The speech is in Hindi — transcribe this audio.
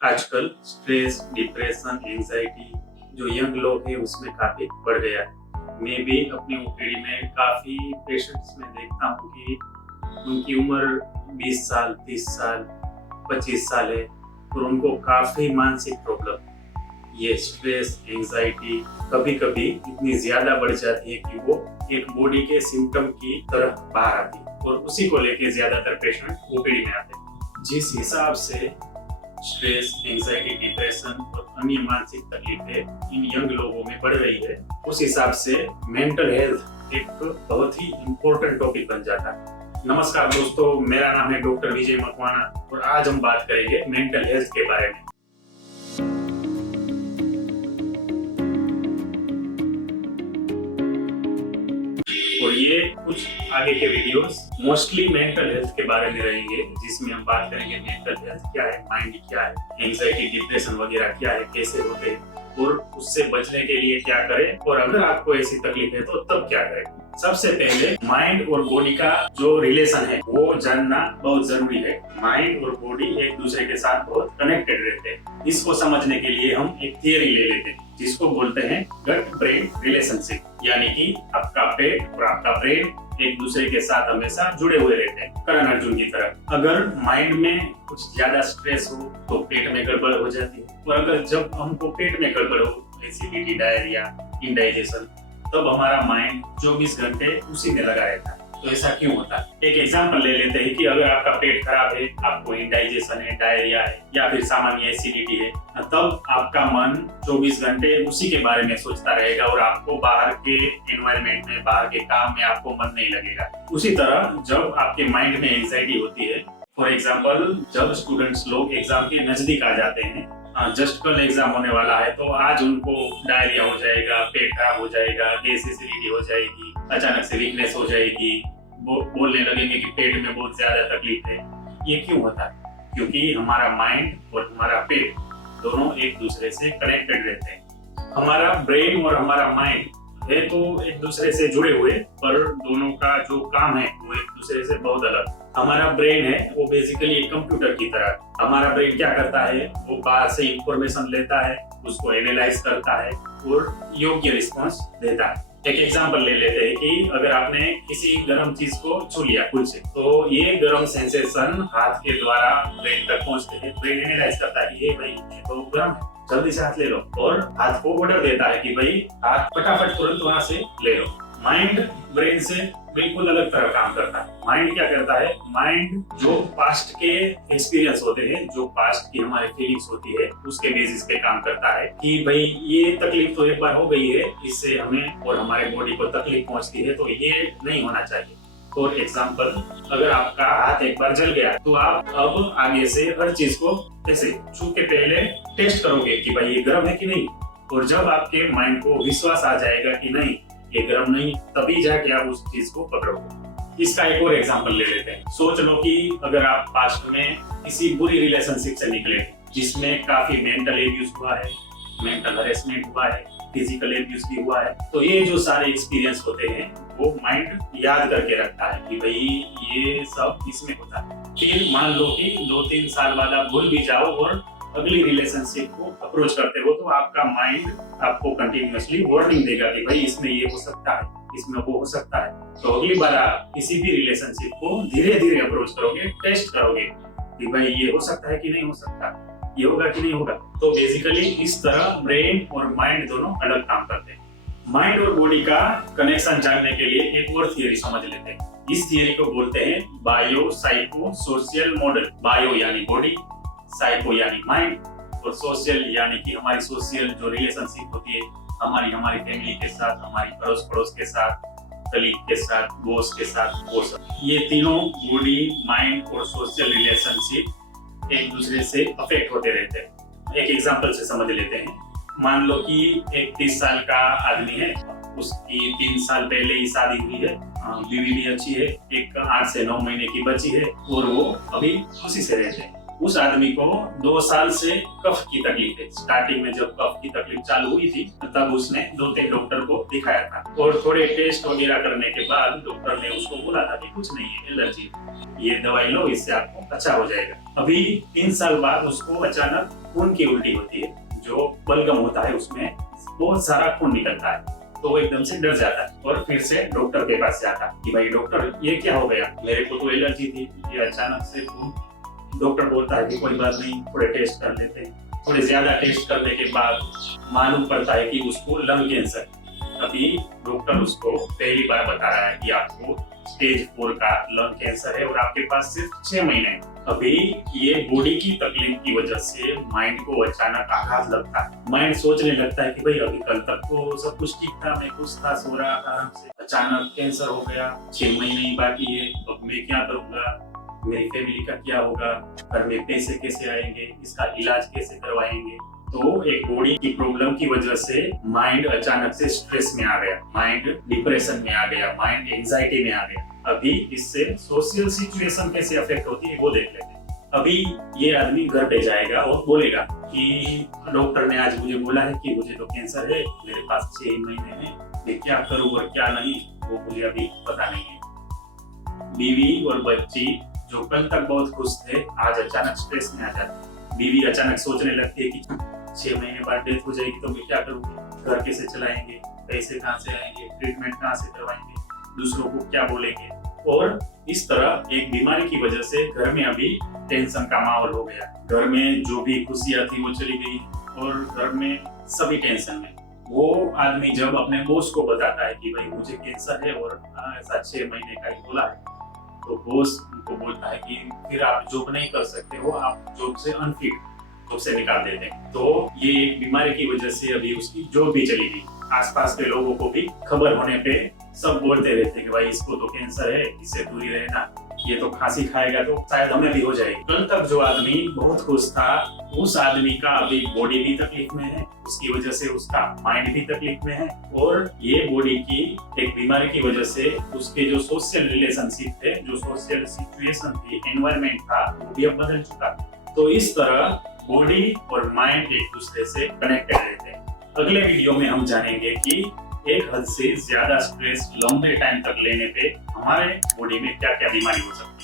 आजकल स्ट्रेस, डिप्रेशन, एंजाइटी जो यंग लोग हैं उसमें काफी बढ़ गया है। मैं भी अपनी ओपीडी में काफी पेशेंट्स में देखता हूँ कि उनकी उम्र 20 साल, 30 साल, 25 साल है और उनको काफी मानसिक प्रॉब्लम, ये स्ट्रेस, एंजाइटी कभी कभी इतनी ज्यादा बढ़ जाती है कि वो एक बॉडी के सिम्टम की तरह बाहर आती है और उसी को लेके ज्यादातर पेशेंट ओपीडी में आते हैं। जिस हिसाब से स्ट्रेस, एंजाइटी, डिप्रेशन और अन्य मानसिक तकलीफें इन यंग लोगों में बढ़ रही है, उस हिसाब से मेंटल हेल्थ एक बहुत ही इम्पोर्टेंट टॉपिक बन जाता है। नमस्कार दोस्तों, मेरा नाम है डॉक्टर विजय मकवाना और आज हम बात करेंगे मेंटल हेल्थ के बारे में। और ये कुछ आगे के वीडियोस मोस्टली मेंटल हेल्थ के बारे में रहेंगे, जिसमें हम बात करेंगे मेंटल हेल्थ क्या है, माइंड क्या है, एंजाइटी, डिप्रेशन वगैरह क्या है, कैसे होते हैं और उससे बचने के लिए क्या करें, और अगर आपको ऐसी तकलीफ है तो तब क्या करें। सबसे पहले माइंड और बॉडी का जो रिलेशन है वो जानना बहुत जरूरी है। माइंड और बॉडी एक दूसरे के साथ बहुत कनेक्टेड रहते हैं। इसको समझने के लिए हम एक थियरी ले लेते हैं जिसको बोलते हैं गट ब्रेन रिलेशनशिप, यानी कि आपका पेट और आपका ब्रेन एक दूसरे के साथ हमेशा जुड़े हुए रहते हैं, करण अर्जुन की तरह। अगर माइंड में कुछ ज्यादा स्ट्रेस हो तो पेट में गड़बड़ हो जाती है, और अगर जब हमको पेट में गड़बड़ हो, एसिडिटी, डायरिया, इंडाइजेशन, तब हमारा माइंड 24 घंटे उसी में लगा रहता है। तो ऐसा क्यों होता है? एक एग्जांपल ले लेते हैं कि अगर आपका पेट खराब है, आपको इंडाइजेशन है, डायरिया है या फिर सामान्य एसिडिटी है, तब आपका मन 24 घंटे उसी के बारे में सोचता रहेगा और आपको बाहर के एनवायरनमेंट में, बाहर के काम में आपको मन नहीं लगेगा। उसी तरह जब आपके माइंड में एंजाइटी होती है, फॉर एग्जाम्पल जब स्टूडेंट्स लोग एग्जाम के नजदीक आ जाते हैं, जस्ट कल एग्जाम होने वाला है, तो आज उनको डायरिया हो जाएगा, पेट खराब हो जाएगा, गैस एसिडिटी हो जाएगी, अचानक से वीकनेस हो जाएगी, बोलने लगेंगे कि पेट में बहुत ज्यादा तकलीफ है। ये क्यों होता है? क्योंकि हमारा माइंड और हमारा पेट दोनों एक दूसरे से कनेक्टेड रहते हैं। हमारा ब्रेन और हमारा माइंड है तो एक दूसरे से जुड़े हुए, पर दोनों का जो काम है वो एक दूसरे से बहुत अलग। हमारा ब्रेन है वो बेसिकली एक कंप्यूटर की तरह। हमारा ब्रेन क्या करता है, वो बाहर से इंफॉर्मेशन लेता है, उसको एनालाइज करता है और योग्य रिस्पॉन्स देता है। एक एग्जांपल ले लेते हैं कि अगर आपने किसी गर्म चीज को छू लिया खुद से, तो ये गर्म सेंसेशन हाथ के द्वारा ब्रेन तक पहुंचते हैं। ब्रेन एनालाइज करता है ये भाई ये तो गर्म है, जल्दी से हाथ ले लो, और हाथ को ऑर्डर देता है कि भाई हाथ फटाफट तुरंत वहां से ले लो। माइंड ब्रेन से बिल्कुल अलग तरह काम करता है। माइंड क्या करता है, माइंड जो पास्ट के एक्सपीरियंस होते हैं, जो पास्ट की हमारी फीलिंग्स होती है, उसके बेसिस पे काम करता है कि भाई ये तकलीफ तो एक बार हो गई है, इससे हमें और हमारे बॉडी को तकलीफ पहुंचती है, तो ये नहीं होना चाहिए। फॉर एग्जाम्पल अगर आपका हाथ एक बार जल गया तो आप अब आगे से हर चीज को ऐसे छू के पहले टेस्ट करोगे कि भाई ये गर्म है कि नहीं, और जब आपके माइंड को विश्वास आ जाएगा कि नहीं ये गर्म नहीं, तभी जाके आप उस चीज को पकड़ोगे। इसका एक और एग्जांपल ले लेते हैं। सोच लो कि अगर आप पास्ट में किसी बुरी रिलेशनशिप से निकले जिसमें काफी मेंटल एब्यूज हुआ है, मेंटल हरेसमेंट हुआ है, फिजिकल एब्यूज भी हुआ है, तो ये जो सारे एक्सपीरियंस होते हैं वो माइंड याद करके रखता है कि भाई ये सब इसमें होता है। फिर मान लो कि 2-3 साल बाद आप भूल भी जाओ और अगली रिलेशनशिप को अप्रोच करते हो, तो आपका माइंड आपको कंटिन्यूअसली वार्निंग देगा कि भाई इसमें ये हो सकता है, इसमें वो हो सकता है। तो अगली बार आप किसी भी रिलेशनशिप को धीरे धीरे अप्रोच करोगे, टेस्ट करोगे कि भाई ये हो सकता है कि नहीं हो सकता, ये होगा कि नहीं होगा। तो बेसिकली इस तरह ब्रेन और माइंड दोनों अलग काम करते हैं। माइंड और बॉडी का कनेक्शन जानने के लिए एक और थियरी समझ लेते हैं। इस थियरी को बोलते हैं bio psycho social model. Bio यानी बॉडी, साइको यानी माइंड, और सोशल यानी कि हमारी सोशल जो रिलेशनशिप होती है, हमारी फैमिली के साथ, हमारी अड़ोस पड़ोस के साथ, कलीग के साथ, बॉस के साथ, वो सब। ये तीनों बॉडी, माइंड और सोशल रिलेशनशिप एक दूसरे से अफेक्ट होते रहते हैं। एक एग्जांपल से समझ लेते हैं। मान लो कि एक 30 साल का आदमी है, उसकी 3 साल पहले ही शादी हुई है, बीवी भी अच्छी है, एक 8 से 9 महीने की बच्ची है, और वो अभी खुशी से रहते हैं। उस आदमी को 2 साल से कफ की तकलीफ है। स्टार्टिंग में जब कफ की तकलीफ चालू हुई थी तब उसने 2-3 डॉक्टर को दिखाया था, और थोड़े टेस्ट वगैरह करने के बाद डॉक्टर ने उसको बोला था कि कुछ नहीं है, एलर्जी। ये दवाई लो, इससे आपको अच्छा हो जाएगा। अभी 3 साल बाद उसको अचानक खून की उल्टी होती है, जो बलगम होता है उसमें बहुत सारा खून निकलता है, तो वो एकदम से डर जाता है और फिर से डॉक्टर के पास जाता है कि भाई डॉक्टर ये क्या हो गया, मेरे को तो एलर्जी थी, ये अचानक से खून। डॉक्टर बोलता है कि कोई बात नहीं, थोड़े टेस्ट कर लेते हैं। थोड़े ज्यादा टेस्ट करने के बाद मालूम पड़ता है कि उसको लंग कैंसर। अभी डॉक्टर उसको पहली बार बता रहा है कि आपको स्टेज 4 का लंग कैंसर है और आपके पास सिर्फ 6 महीने हैं। अभी ये बॉडी की तकलीफ की वजह से माइंड को अचानक आघात लगता है। माइंड सोचने लगता है कि भाई अभी कल तक तो सब कुछ ठीक था, मैं खुश था, सो रहा था आराम से, अचानक कैंसर हो गया, 6 महीने ही बाकी है, अब मैं क्या करूंगा, मेरी फैमिली का क्या होगा, घर में पैसे कैसे आएंगे, इसका इलाज कैसे करवाएंगे। तो एक बॉडी की प्रॉब्लम की वजह से माइंड अचानक से स्ट्रेस में आ गया, माइंड डिप्रेशन में आ गया, माइंड एंजाइटी में आ गया। अभी इससे सोशल सिचुएशन कैसे अफेक्ट होती है वो देख लेते हैं। अभी ये आदमी घर पे जाएगा और बोलेगा कि डॉक्टर ने आज मुझे बोला है कि मुझे तो कैंसर है, मेरे पास 6 महीने हैं, मैं क्या करूँ और क्या नहीं वो मुझे अभी पता नहीं है। बीवी और बच्ची जो कल तक बहुत खुश थे, आज अचानक स्ट्रेस में आ जाते। बीवी अचानक सोचने लगती है कि 6 महीने बाद डेथ हो जाएगी तो मैं क्या करूँगी, घर कैसे चलाएंगे, पैसे कहाँ से आएंगे, ट्रीटमेंट कहाँ से करवाएंगे, दूसरों को क्या बोलेंगे। और इस तरह एक बीमारी की वजह से घर में अभी टेंशन का माहौल हो गया। घर में जो भी खुशियां थी वो चली गई और घर में सभी टेंशन में। वो आदमी जब अपने बॉस को बताता है कि भाई मुझे कैंसर है और ऐसा 6 महीने का ही बोला है, तो बॉस उनको बोलता है कि फिर आप जॉब नहीं कर सकते हो, आप जॉब से अनफिट, जॉब से निकाल देते हैं। तो ये एक बीमारी की वजह से अभी उसकी जॉब भी चली गई। आसपास के लोगों को भी खबर होने पे सब बोलते रहते हैं कि भाई इसको तो कैंसर है, इससे दूरी रहना, ये तो खांसी खाएगा तो शायद हमें भी हो जाएगी। कल तक जो आदमी बहुत खुश था, उस आदमी का अभी बॉडी भी तकलीफ में है, उसकी वजह से उसका माइंड भी तकलीफ में है, और ये बॉडी की एक बीमारी की वजह से उसके जो सोशल रिलेशनशिप थे, जो सोशल सिचुएशन थी, एनवायरमेंट था, वो भी अब बदल चुका। तो इस तरह बॉडी और माइंड एक दूसरे से कनेक्टेड रहते हैं। अगले वीडियो में हम जानेंगे कि एक हद से ज्यादा स्ट्रेस लंबे टाइम तक लेने पे हमारे बॉडी में क्या क्या बीमारी हो सकती है।